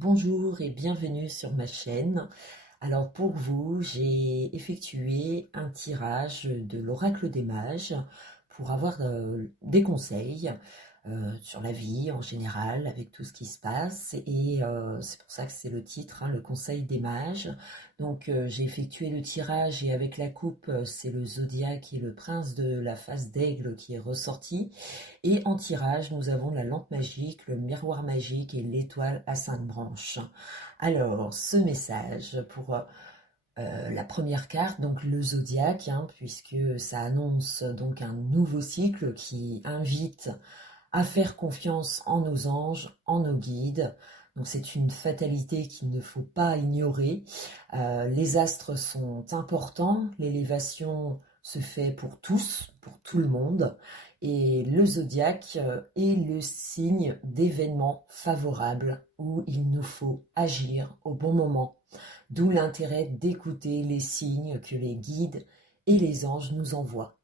Bonjour et bienvenue sur ma chaîne. Alors pour vous, j'ai effectué un tirage de l'oracle des mages pour avoir des conseils sur la vie en général avec tout ce qui se passe et c'est pour ça que c'est le titre, hein, le conseil des mages. Donc j'ai effectué le tirage et avec la coupe, c'est le zodiaque et le prince de la face d'aigle qui est ressorti. Et en tirage, nous avons la lampe magique, le miroir magique et l'étoile à 5 branches. Alors, ce message pour la première carte, donc le zodiaque, hein, puisque ça annonce donc un nouveau cycle qui invite à faire confiance en nos anges, en nos guides. Donc c'est une fatalité qu'il ne faut pas ignorer. Les astres sont importants, l'élévation se fait pour tous, pour tout le monde, et le zodiaque est le signe d'événements favorables où il nous faut agir au bon moment. D'où l'intérêt d'écouter les signes que les guides et les anges nous envoient.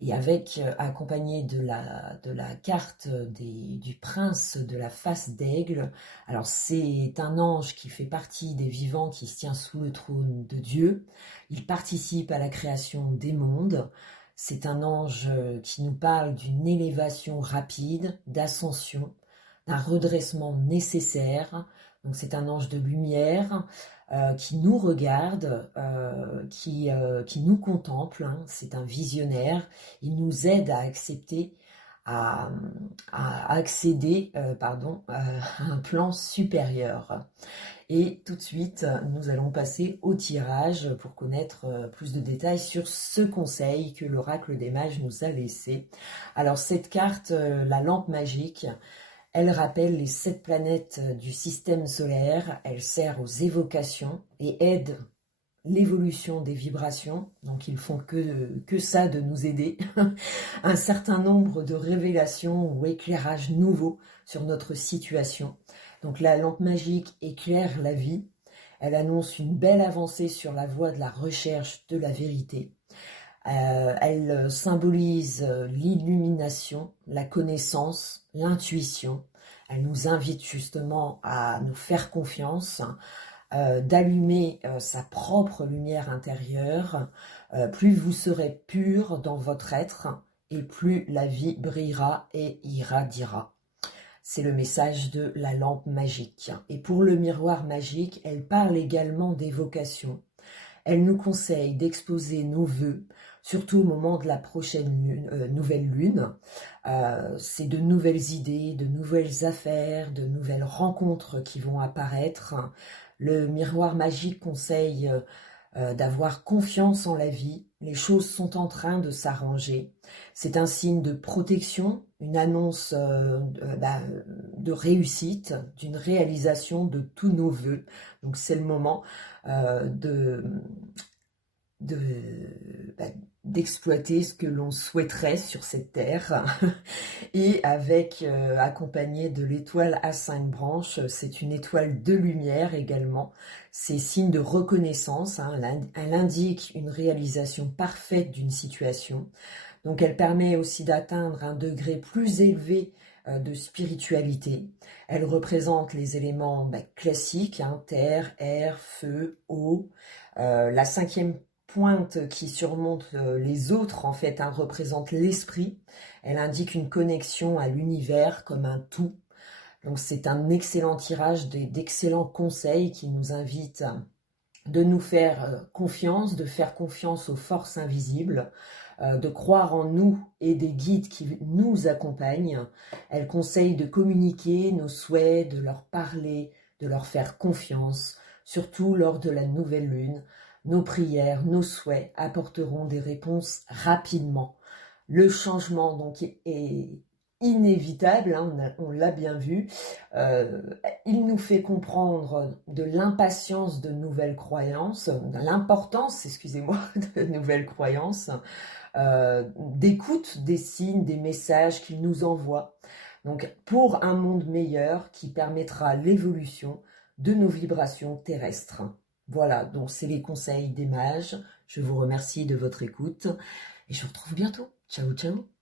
Et avec, accompagné de la carte du prince de la face d'aigle, alors c'est un ange qui fait partie des vivants qui se tient sous le trône de Dieu. Il participe à la création des mondes. C'est un ange qui nous parle d'une élévation rapide, d'ascension, d'un redressement nécessaire. Donc c'est un ange de lumière qui nous regarde, qui nous contemple, hein. C'est un visionnaire. Il nous aide à accepter, à, à accéder à un plan supérieur. Et tout de suite, nous allons passer au tirage pour connaître plus de détails sur ce conseil que l'oracle des mages nous a laissé. Alors cette carte, la lampe magique, elle rappelle les 7 planètes du système solaire, elle sert aux évocations et aide l'évolution des vibrations, donc ils font que ça de nous aider, un certain nombre de révélations ou éclairages nouveaux sur notre situation. Donc la lampe magique éclaire la vie, elle annonce une belle avancée sur la voie de la recherche de la vérité. Elle symbolise l'illumination, la connaissance, l'intuition. Elle nous invite justement à nous faire confiance, d'allumer sa propre lumière intérieure. Plus vous serez pur dans votre être et plus la vie brillera et irradiera. C'est le message de la lampe magique. Et pour le miroir magique, elle parle également d'évocation. Elle nous conseille d'exposer nos vœux, surtout au moment de la prochaine nouvelle lune. C'est de nouvelles idées, de nouvelles affaires, de nouvelles rencontres qui vont apparaître. Le miroir magique conseille d'avoir confiance en la vie. Les choses sont en train de s'arranger. C'est un signe de protection, une annonce de réussite, d'une réalisation de tous nos vœux. Donc c'est le moment de bah, d'exploiter ce que l'on souhaiterait sur cette terre. Et avec, accompagné de l'étoile à 5 branches, c'est une étoile de lumière également. C'est signe de reconnaissance, hein. Elle indique une réalisation parfaite d'une situation. Donc elle permet aussi d'atteindre un degré plus élevé de spiritualité. Elle représente les éléments classiques, hein, terre, air, feu, eau. La 5e pointe qui surmonte les autres, en fait, hein, représente l'esprit. Elle indique une connexion à l'univers comme un tout. Donc c'est un excellent tirage, d'excellents conseils qui nous invitent de nous faire confiance, de faire confiance aux forces invisibles, de croire en nous et des guides qui nous accompagnent. Elle conseille de communiquer nos souhaits, de leur parler, de leur faire confiance, surtout lors de la nouvelle lune. Nos prières, nos souhaits apporteront des réponses rapidement. Le changement donc est inévitable, hein, on l'a bien vu. Il nous fait comprendre de l'impatience de nouvelles croyances, de l'importance, excusez-moi, de nouvelles croyances, d'écoute des signes, des messages qu'il nous envoie. Donc pour un monde meilleur qui permettra l'évolution de nos vibrations terrestres. Voilà, donc c'est les conseils des mages. Je vous remercie de votre écoute et je vous retrouve bientôt. Ciao, ciao.